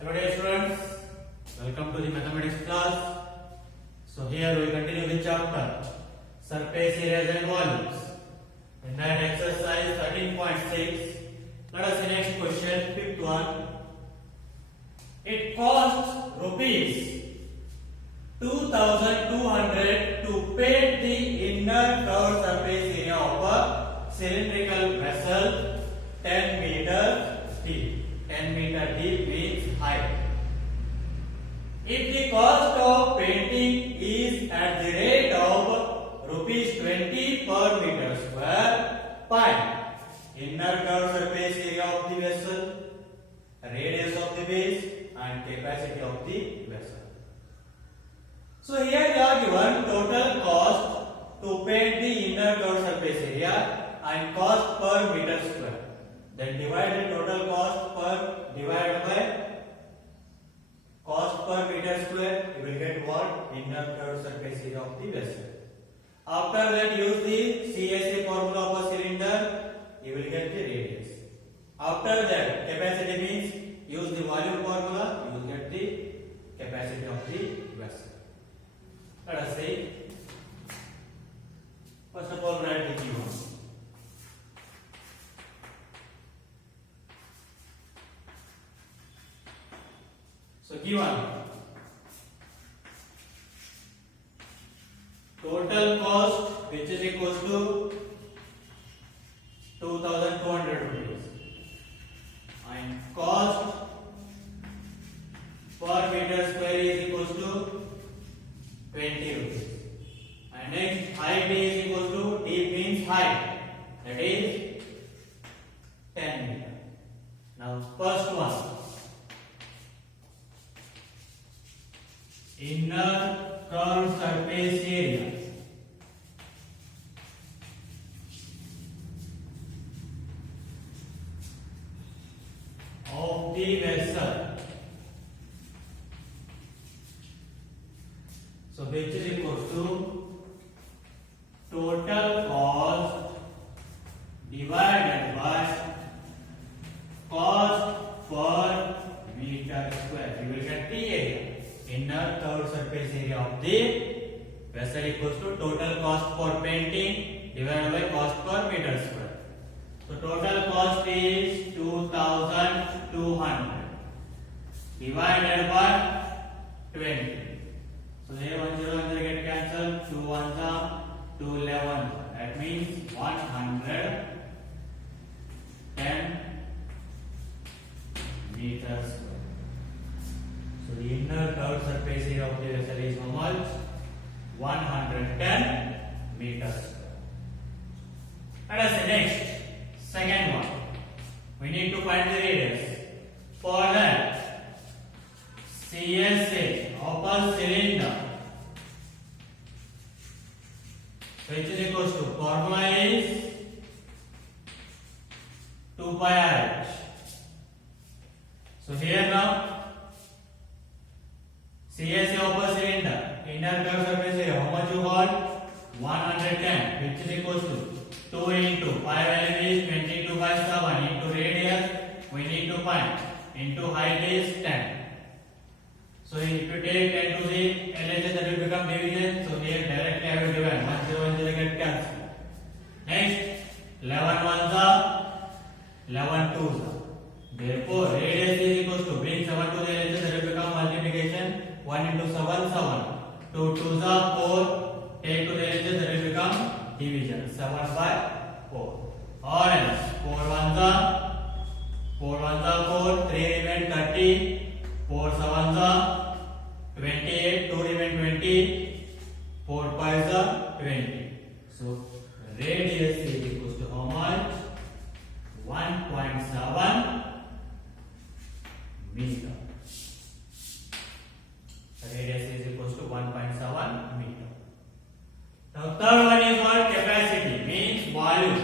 Hello dear students, welcome to the mathematics class. So here we continue with chapter surface areas and volumes. In that exercise 13.6, let us see next question, fifth one. It costs rupees 2,200 to paint the inner curved surface area of a cylindrical vessel 10 meter deep. 10 meter deep means height. If the cost of painting is at the rate of rupees 20 per meter square, find inner curved surface area of the vessel, radius of the base and capacity of the vessel. So here we are given total cost to paint the inner curved surface area and cost per meter square. Then divide the total cost per divided by cost per meter square, you will get what? Inner curved surface area of the vessel. After that, use the CSA formula of a cylinder, you will get the radius. After that, capacity means use the volume formula, you will get the capacity of the vessel. Let us see. First of all, write the given. So given total cost which is equals to 2,200 rupees and cost per meter square is equals to 20 rupees and next height is equals to deep means height, that is 10 meter. Now first one, inner curved surface area of the vessel, so which is equals to total cost divided by cost per meter square. You will get the area. Inner curved surface area of the vessel equals to total cost for painting divided by cost per meter square. So total cost is 2,200 divided by 20. So here 1 0 get cancelled, 2 1s are 2 11. That means 110 meters square. So the inner curved surface area of the vessel is how much? 110 meters square. Let us say next, second one. We need to find the radius. For that, CSA of a cylinder, which is equals to formula is 2 pi r h. So here now CSA of a cylinder, inner curved surface area, how much you got? 110, which is equals to 2 into pi value is 22 by 7 into radius we need to find into height is 10. So if you take 10 to the LHS, that will become division. So here directly I will divide 1 0 1 0 get cancelled. Next 11 1s are 11 2s are. Therefore radius is equals to bring 7 to the LHS, that will become multiplication. 1 into 7 7. 2 2s are 4. Take to the LHS, that will become division. 7 by 4. Or else 4 1s are 4. 3 remain 30. 4 7s are 28. 2 remain 20. 4 5s are 20. So radius is equals to how much? 1.7 meter. Radius is equals to 1.7 meter. Now third one is what? Capacity means volume.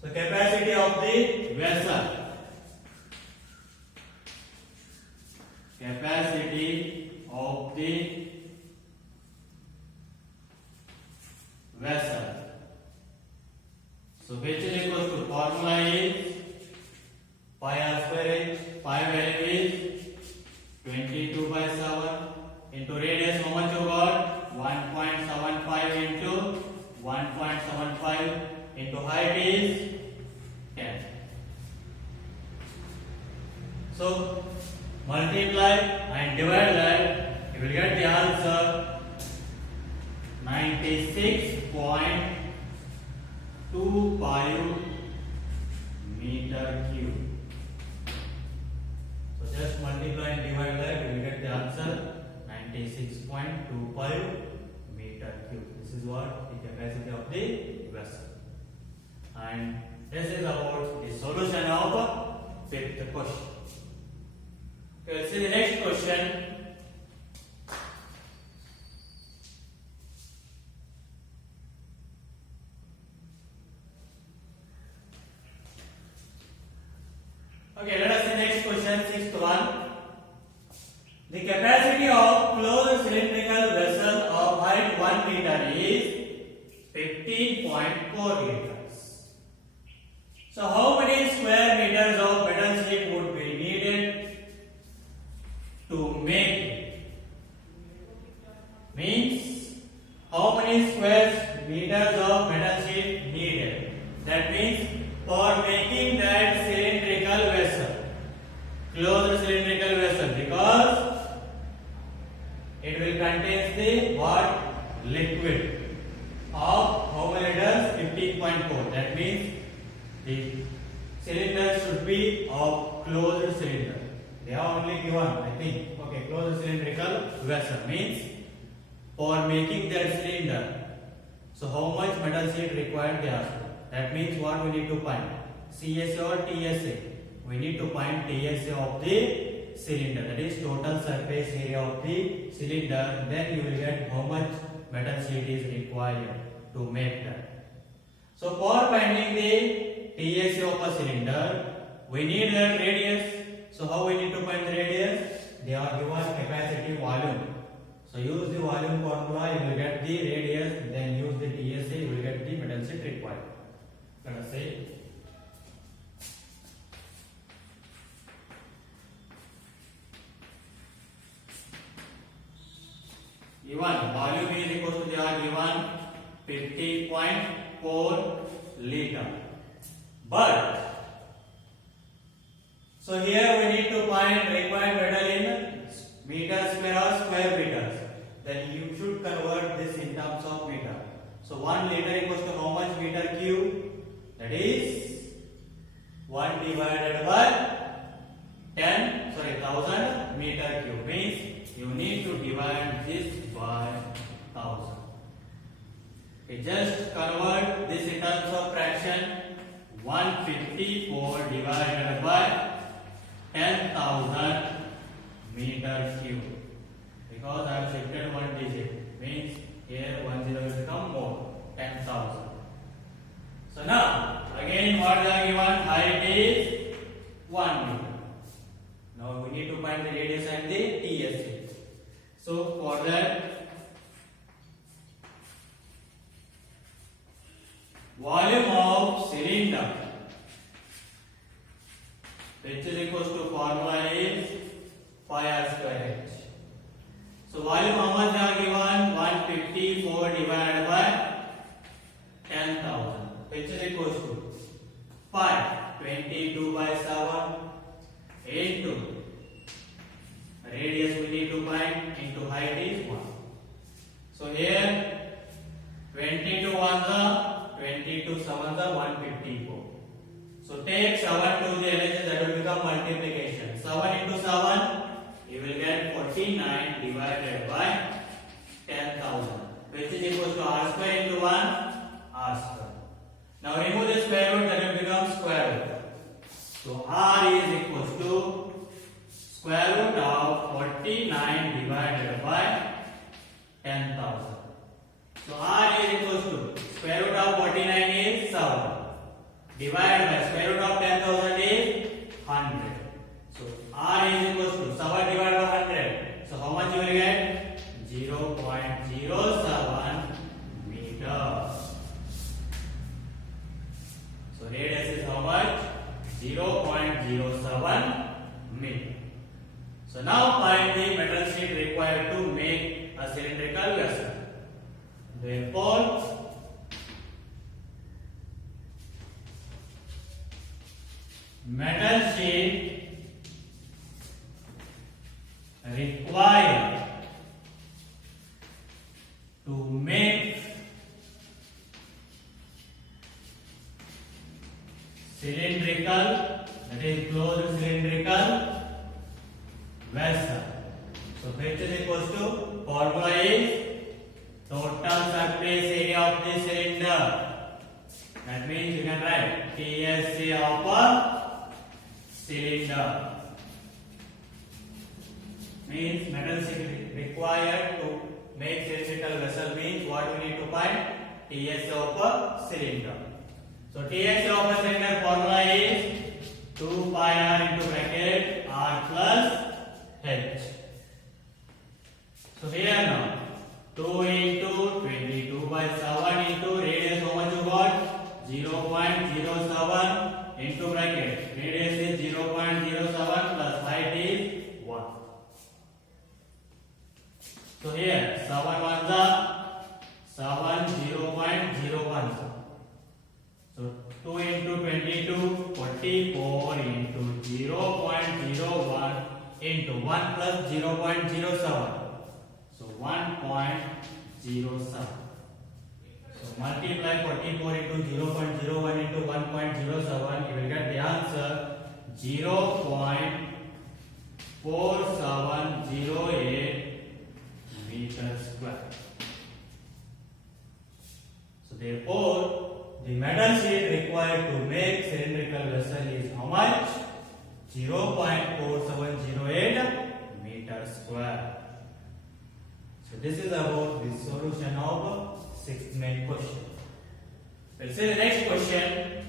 So capacity of the vessel. Capacity of the vessel. So which is equals to formula is pi r square h. Pi value 5 into height is 10. So multiply and divide that, you will get the answer 96.25 meter cube. So just multiply and divide that, you will get the answer 96.25 meter cube. This is what the capacity of the vessel. And this is about the solution of fifth question. Okay, let's see the next question. Okay, let us see next question, sixth one. The capacity of closed cylindrical vessel of height 1 meter is 15.4 liters. So how many square meters of metal sheet would be needed to make it? Means how many square meters of metal sheet needed? That means for making that cylindrical vessel, closed cylindrical vessel, because it will contain the what? Liquid of how many liters? 15.4. That means the cylinder should be of closed cylinder. They are only given, I think. Okay, closed cylindrical vessel means for making that cylinder. So how much metal sheet required they ask. That means what we need to find? CSA or TSA? We need to find TSA of the cylinder. That is total surface area of the cylinder. Then you will get how much metal sheet is required to make that. So for finding the TSA of a cylinder, we need that radius. So how we need to find the radius? They are given capacity volume. So use the volume formula, you will get the radius. Then use the TSA, you will get the metal sheet required. Let us say given volume is equal to, they are given 50.4 liter. But so here we need to find required metal in meters square or square meters. Then you should convert this in terms of meter. So 1 liter equals to how much meter cube? That is 1 divided by 1000 meter cube. Means you need to divide this by 1000. Okay, just convert this in terms of fraction. 154 divided by 10,000 meter cube. Because I have shifted one digit, means here 10 will become more, 10,000. So now again what they are given? Height is 1 meter. Now we need to find the radius and the TSA. So for that, volume of cylinder, which is equals to formula is pi r square h. So volume how much they are given? 154 divided by 10,000, which is equals to 22 by 7 into radius we need to find into height is 1. So here 22 ones are 22 sevens are 154. So take 7 to the LHS, that will become multiplication. 7 into 7, you will get 49 divided by 10,000, which is equal to r square into 1 r square. Now remove the square root, that will become square root. So r is equal to square root of 49 divided by 10,000. So r is equal to square root of 49 is 7 divided by square root of 10,000 is 100. So r is equal to 7 divided by 100. So how much you will get? 0.07 meters. So radius is how much? 0.07 meter. So now find the metal sheet required to make a cylindrical vessel. Therefore, metal sheet required to make cylindrical, that is closed cylindrical vessel. So which is equals to, formula is total surface area of the cylinder. That means you can write TSA of a cylinder. Means metal sheet required to make cylindrical vessel, means what we need to find? TSA of a cylinder. So TSA of a cylinder formula is 2 pi r into bracket r plus h. So here now 2 into 22 by 7 into radius, how much you got? 0.07 into bracket. Radius is 0.07 plus height is 1. So here 7 ones are 7, 0.01. So 2 into 22, 44 into 0.01 into 1 plus 0.07. So 1.07. So multiply 44 into 0.01 into 1.07, you will get the answer 0.4708 meters square. So therefore, the metal sheet required to make cylindrical vessel is how much? 0.4708 meters square. So this is about the solution of sixth main question. Let's see the next question.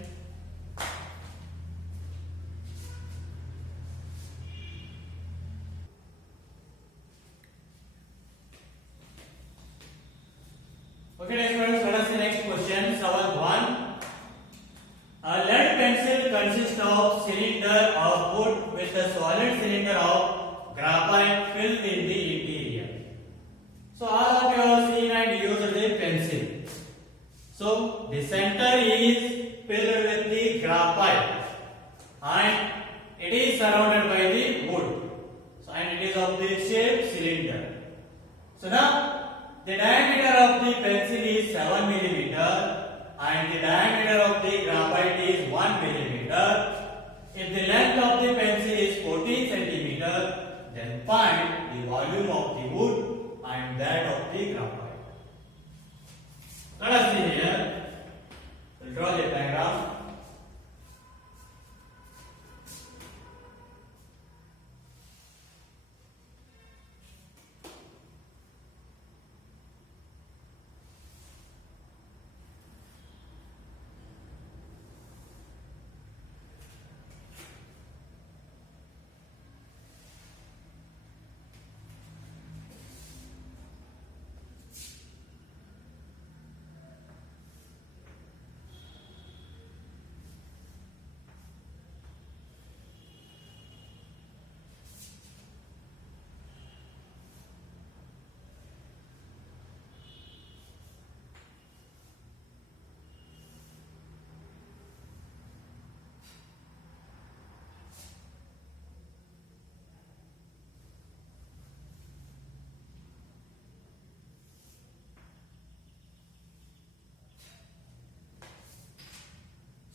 Okay, next friends, let us see next question. Seventh one. A lead pencil consists of cylinder of wood with a solid cylinder of graphite filled in the interior. So all of you have seen and used the pencil. So the center is filled with the graphite and it is surrounded by the wood. So and it is of the shape cylinder. So now the diameter of the pencil is 7 millimeter and the diameter of the graphite is 1 millimeter. If the length of the pencil is 14 centimeter, then find the volume of the wood and that of the graphite. Let us see here. We'll draw the diagram.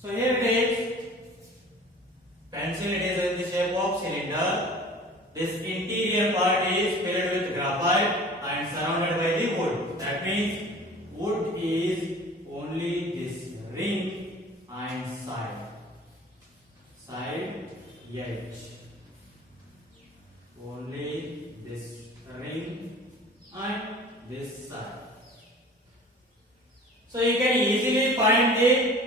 So here it is. Pencil, it is in the shape of cylinder. This interior part is filled with graphite and surrounded by the wood. That means wood is only this ring and side edge. Only this ring and this side. So you can easily find the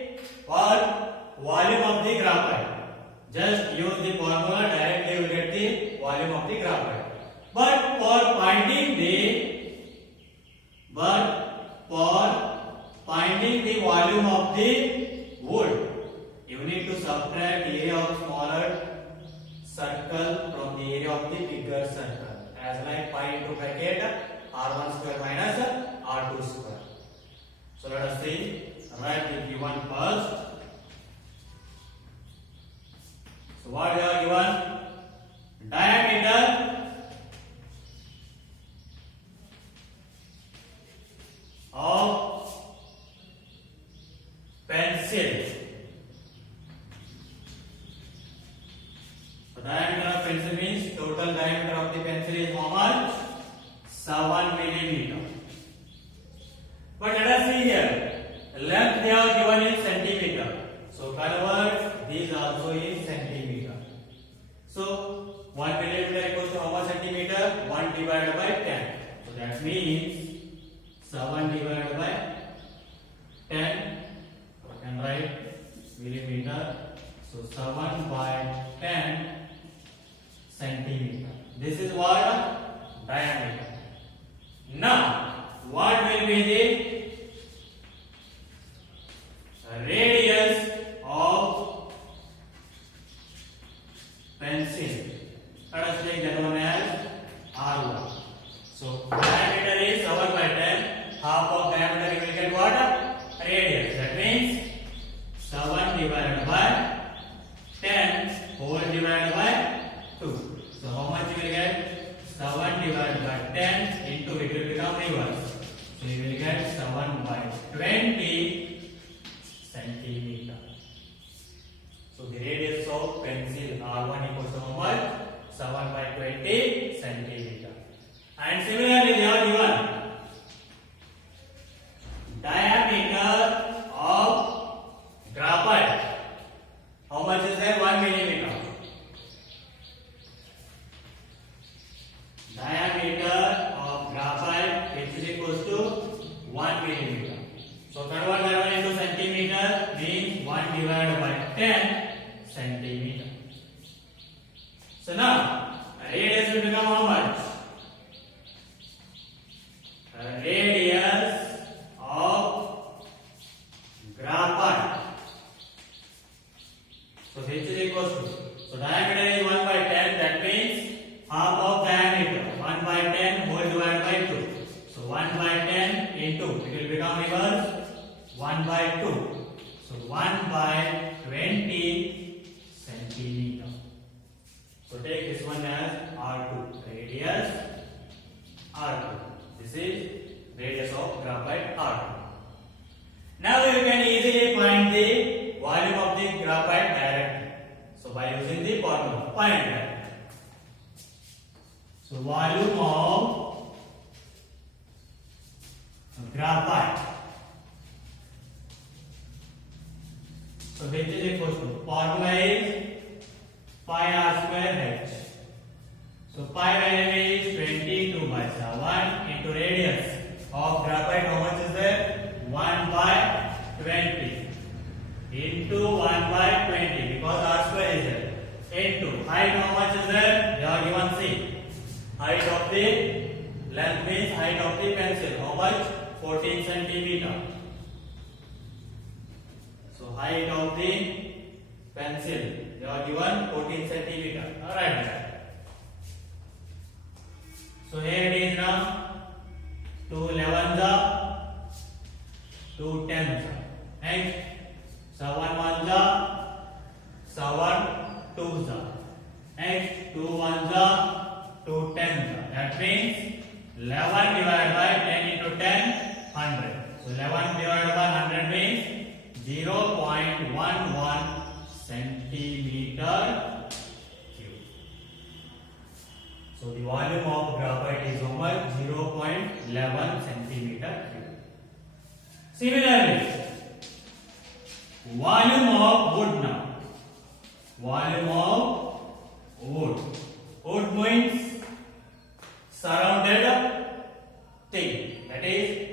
volume of the graphite. Just use the formula, directly you will get the volume of the graphite. But for finding the volume of the wood, you need to subtract area of smaller circle from the area of the bigger circle. As like pi into bracket r1 square minus r2 square. So let us see. Write the given first. what you are given? Diameter of pencil. So diameter of pencil means total diameter of the pencil is how much? 7 millimeter. But let us see here. Length they are given in centimeter. So convert these also in centimeter. So 1 millimeter equals to how much centimeter? 1 divided by 10. So that means 7 divided by 10. I can write millimeter. So 7 by 10 centimeter. This is what? Diameter. Now, what will be the radius of pencil? Let us take that one as R1. So diameter is 7 by 10. Half of diameter you will get what? Radius. That means 7 divided by 10 whole divided by 2. So how much you will get? 7 divided by 10 into it will become reverse. So you will get 7 by 20 centimeter. So the radius of pencil R1 equals to how much? 7 by 20 centimeter. And similarly they are given diameter of graphite. How much is there? 1 millimeter. Diameter of graphite which is equals to 1 millimeter. So convert that one into centimeter means 1 divided by 10 centimeter. So now radius will become how much? Radius of graphite. So which is equals to, so diameter is 1 by 10, that means half of diameter 1 by 10 whole divided by 2. So 1 by 10 into it will become reverse 1 by 2. So 1 by 20 centimeter. So take this one as R2, radius R2. This is radius of graphite R2. Now you can easily find the volume of the graphite directly. So by using the formula, find that. So volume of graphite. So which is equals to, formula is pi r square h. So pi value is 22 by 7 into radius of graphite. How much is there? 1 by 20 into 1 by 20 because r square is there. Into height, how much is there? They are given C. Height of the length means height of the pencil. How much? 14 centimeter. So height of the pencil, they are given 14 centimeter. Alright. So here it is now. 2 11s are 2 10s are. Next 7 1s are 7 2s are. Next 2 1s are 2 10s are. That means 11 divided by 10 into 10 100. So 11 divided by 100 means 0.11 centimeter cube. So the volume of graphite is how much? 0.11 centimeter cube. Similarly, volume of wood now. Volume of wood. Wood means surrounded thing. That is,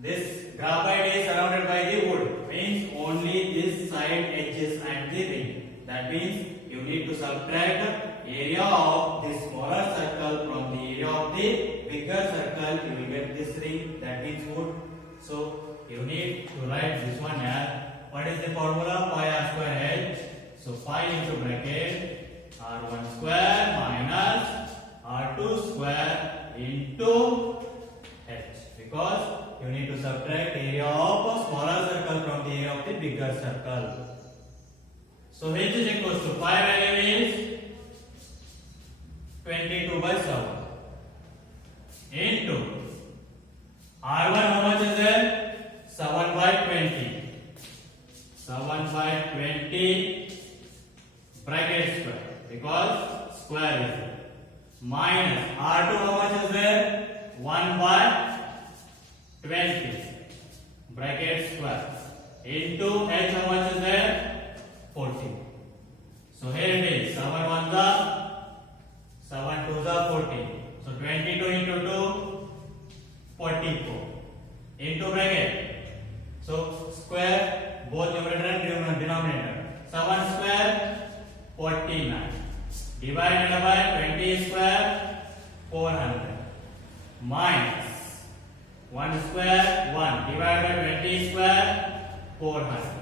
this graphite is surrounded by the wood. Means only this side edges and the ring. That means you need to subtract area of this smaller circle from the area of the bigger circle. You will get this ring. That means wood. So you need to write this one as, what is the formula? Pi r square h. So pi into bracket r1 square minus r2 square into h, because you need to subtract area of a smaller circle from the area of the bigger circle. So which is equals to 5 value is 22/7 into R1 how much is there? 7/20. 7/20 bracket square because square is there. Minus R2 how much is there? 1/20 bracket square into H how much is there? 14. So here it is 7 1 the 7 2 the 14. So 22 into 2 44 into bracket. So square both numerator and denominator. 7 square 49 divided by 20 square 400 minus 1 square 1 divided by 20 square 400.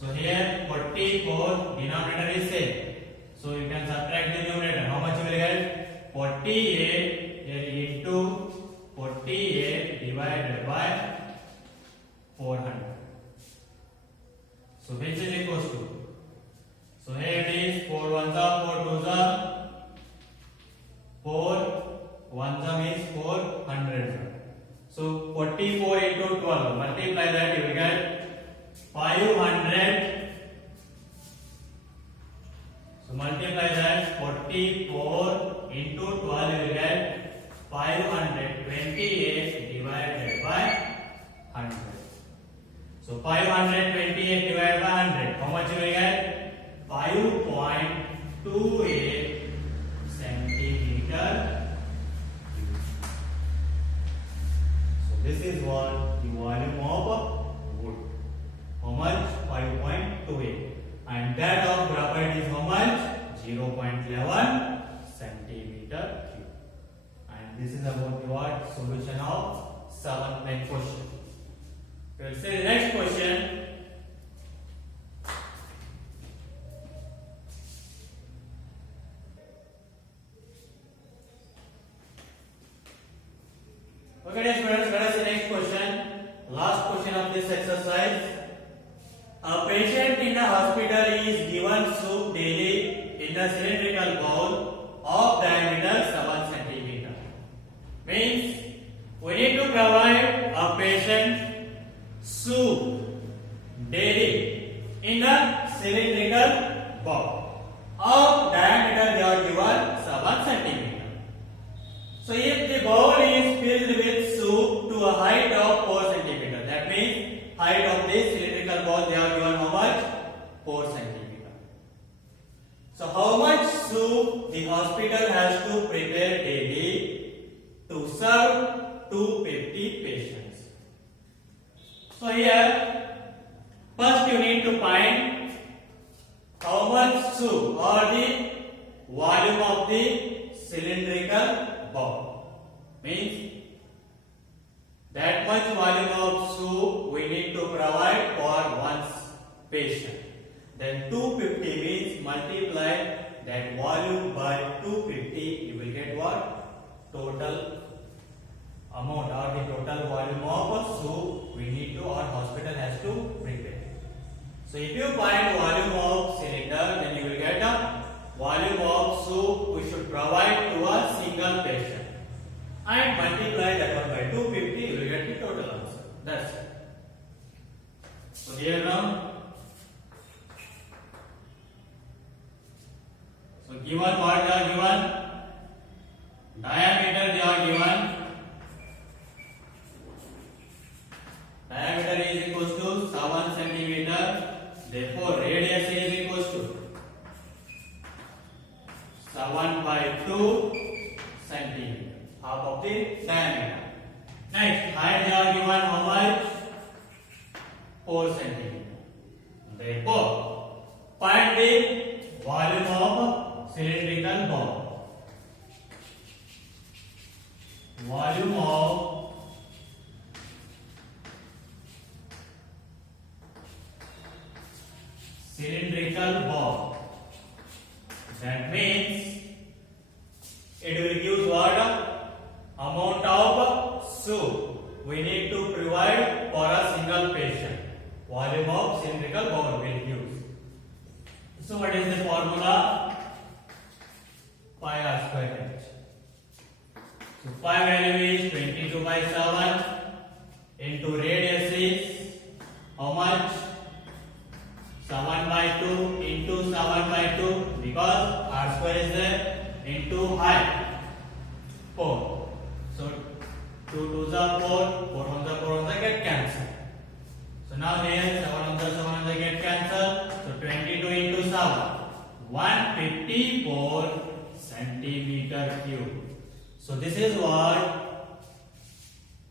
So here 44 denominator is same. So you can subtract the numerator. How much you will get? 48 here into 48 divided by 400. So which is equals to? So here it is 4 1 the 4 2 the 4 1 the means 400. So 44 into 12 multiply that you will get 500. So multiply that 44 into 12 you will get 528 divided by 100. So 528 divided by 100 how much you will get? 5.28 centimeter. So this is what the volume of wood. How much? 5.28. And that of graphite is how much? 0.11 centimeter cube. And this is about the what? Solution of 7th main question. We will see the next question. Okay, dear students, let us see the next question. Last question of this exercise. A patient in a hospital is given soup daily in a cylindrical bowl of diameter 7 centimeter. Means we need to provide a patient soup daily in a cylindrical bowl of diameter they are given 7 centimeter. So if the bowl is filled with soup to a height of 4 centimeter, that means height of this cylindrical bowl they are given how much? 4 centimeter. So how much soup the hospital has to prepare daily to serve 250 patients? So here first you need to find how much soup or the volume of the cylindrical bowl. Means that much volume of soup we need to provide for one patient. Then 250 means multiply that volume by 250, you will get what? Total amount or the total volume of soup we need to or hospital has to prepare. So if you find volume of cylinder, then you will get a volume of soup we should provide to a single patient. And multiply that one by 250, you will get the total answer. That's it. So here now, so given what they are given, diameter they are given, diameter is equals to 7 centimeter, therefore radius is equals to 7/2 centimeter. Half of the diameter. Next, height they are given how much? 4 centimeter. Therefore, find the volume of cylindrical bowl. Volume of cylindrical bowl. That means it will give what? Amount of soup we need to provide for a single patient. volume of cylindrical bowl will use. So what is the formula? Pi r square h. So pi value is 22/7 into radius is how much? 7/2 into 7/2 because r square is there into height 4. So 2 2s are 4, 4 1s are 4 1s get cancelled. So now here 7 1s get cancelled. So 22 into 7, 154 centimeter cube. So this is what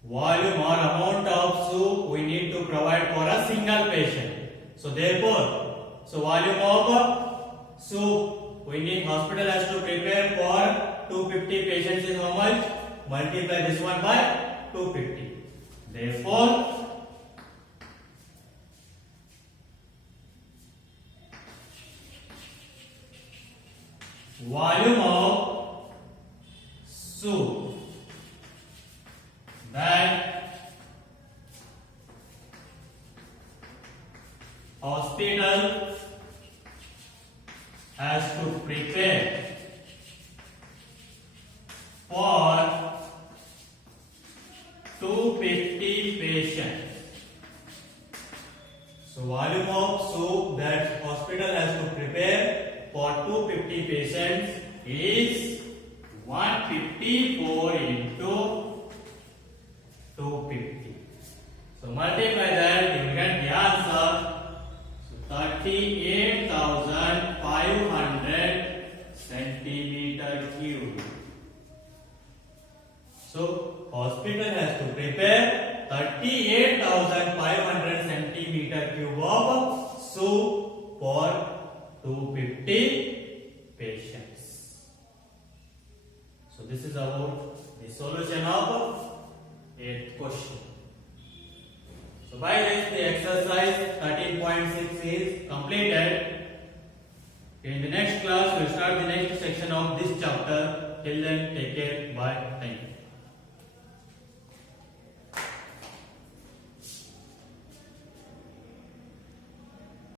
volume or amount of soup we need to provide for a single patient. So therefore, volume of soup we need hospital has to prepare for 250 patients is how much? Multiply this one by 250. Therefore, volume of soup that hospital has to prepare for 250 patients. So volume of soup that hospital has to prepare for 250 patients is 154 into 250. So multiply that, you will get the answer. So 38,500 centimeter cube. So hospital has to prepare 38,500 centimeter cube of soup for 250 patients. So this is about the solution of 8th question. So by this the exercise 13.6 is completed. In the next class we will start the next section of this chapter. Till then, take care. Bye. Thank you.